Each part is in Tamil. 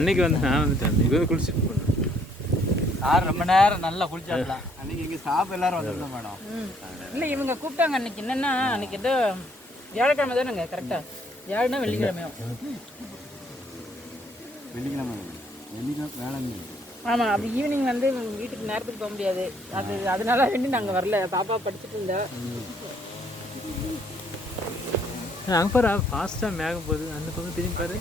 அன்னைக்கு வந்து நான் வந்துட்டேன். இது வந்து குளிச்சுட்டு போனேன். சார் ரொம்ப நேரம் நல்லா குளிச்சாடலாம். அன்னைக்கு எங்கள் ஸ்டாஃப் எல்லாரும் வந்துருந்தோம் மேடம். இல்லை இவங்க கூப்பிட்டாங்க அன்னைக்கு. என்னென்னா அன்னைக்கு ஏதோ வியாழக்கிழமை தானேங்க கரெக்டாக? வியாழனா வெள்ளிக்கிழமையும் வெள்ளிக்கிழமை வேலைங்க. ஆமாம். அப்படி ஈவினிங் வந்து வீட்டுக்கு நேரத்துக்கு போக முடியாது. அதனால வேண்டி நாங்கள் வரல. பாப்பா படிச்சுட்டு இருந்தேன். அங்கே பாரு ஃபாஸ்ட்டாக மேகம் போகுது. அந்த பக்கம் திரும்பி பாரு.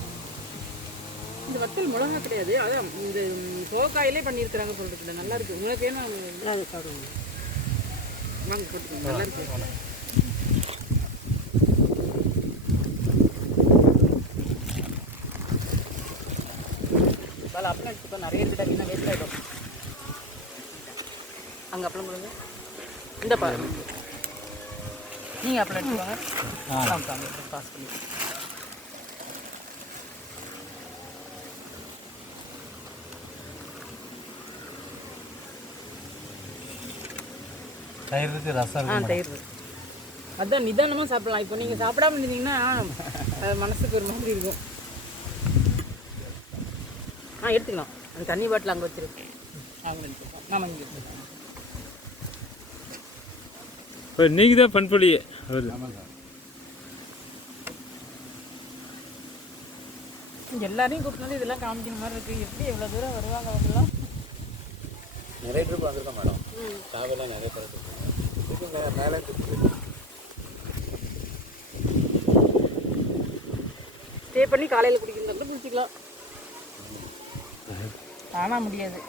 இந்த வத்தல் மிளகா கிடையாது, அதான் இந்த சோக்காயிலே பண்ணியிருக்கிறாங்க சொல்லிட்டு. நல்லா இருக்கு. உங்களுக்கு வேணும் சாப்பிடுங்க. வாங்க போட்டுக்கோங்க. நல்லா இருக்கு. அப்பளம் எடுத்துக்கோ. நிறைய எடுத்துட்டாங்கன்னா வேஸ்ட் ஆகிடும். அங்கே அப்பளம் கொடுங்க. இந்த பாருங்க, நீங்கள் அப்பளம் எடுத்துக்கோங்க. பாஸ் பண்ணி தயிர் இருக்குது, ரசம் இருக்குது. தயிர் அதான் நிதானமாக சாப்பிடலாம். இப்போ நீங்கள் சாப்பிடாம இருந்தீங்கன்னா மனசுக்கு ஒரு மாதிரி இருக்கும். எடுத்துக்கலாம். அந்த தண்ணி பாட்டில் அங்கே வச்சுருக்கேன். நாம இங்கே இப்போ நீங்கள் தான் பண்பொழியே அவர். ஆமாம் சார். எல்லாரையும் கூப்பிட்டு இதெல்லாம் காமிக்கிற மாதிரி இருக்குது. எப்படி எவ்வளோ தூரம் வருவாங்க அவங்கெல்லாம்? நிறைய ட்ரிப் வந்திருக்கோம் மேடம். ஸ்டாஃபெல்லாம் நிறைய பேர் மேலே ஸ்டே பண்ணி காலையில் குடிக்கிறதா கூட குடிச்சிக்கலாம். ஆனால் முடியாது.